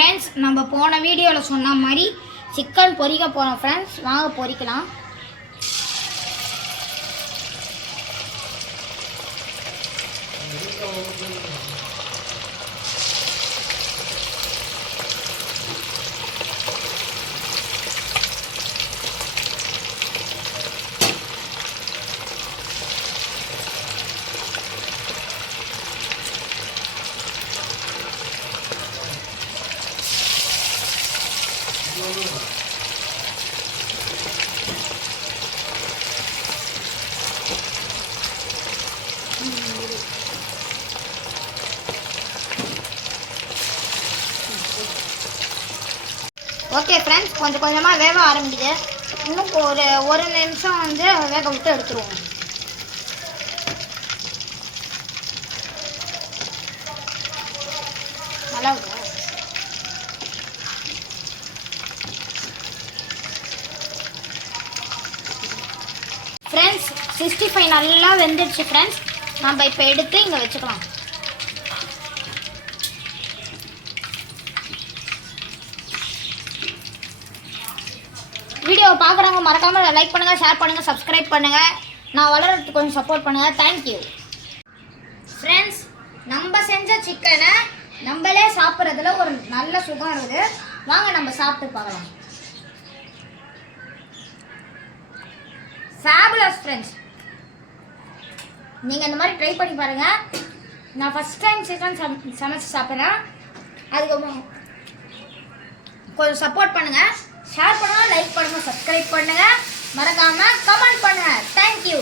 Friends, நம்ம போன வீடியோவில் சொன்ன மாதிரி சிக்கன் பொரிக்க போகிறோம் ஃப்ரெண்ட்ஸ். வாங்க பொரிக்கலாம். ஓகே ஃப்ரெண்ட்ஸ், கொஞ்சம் கொஞ்சமாக வேக ஆரம்பிக்குது. இன்னும் ஒரு நிமிஷம் வந்து வேக விட்டு எடுத்துருவோம். நல்லா ஃப்ரெண்ட்ஸ், 65 நல்லா வெந்துடுச்சு ஃப்ரெண்ட்ஸ். நம்ம இப்போ எடுத்து இங்கே வச்சுக்கலாம். வீடியோவை பார்க்குறவங்க மறக்காமல் லைக் பண்ணுங்கள், ஷேர் பண்ணுங்கள், சப்ஸ்கிரைப் பண்ணுங்கள். நான் வளர்கிறதுக்கு கொஞ்சம் சப்போர்ட் பண்ணுங்கள். Thank you friends. நம்ம செஞ்ச சிக்கனை நம்மளே சாப்பிட்றதுல ஒரு நல்ல சுகம் இருக்குது. வாங்க நம்ம சாப்பிட்டு பார்க்கலாம். ஃபேபுலஸ் ஃப்ரெண்ட்ஸ், நீங்கள் இந்த மாதிரி ட்ரை பண்ணி பாருங்கள். நான் ஃபஸ்ட் டைம் சிக்கன் சமைச்சு சாப்பிட்றேன். அதுக்கப்புறம் கொஞ்சம் சப்போர்ட் பண்ணுங்கள், ஷேர் பண்ணுங்கள், லைக் பண்ணுங்கள், சப்ஸ்கிரைப் பண்ணுங்கள், மறக்காமல் கமெண்ட் பண்ணுங்கள். தேங்க்யூ.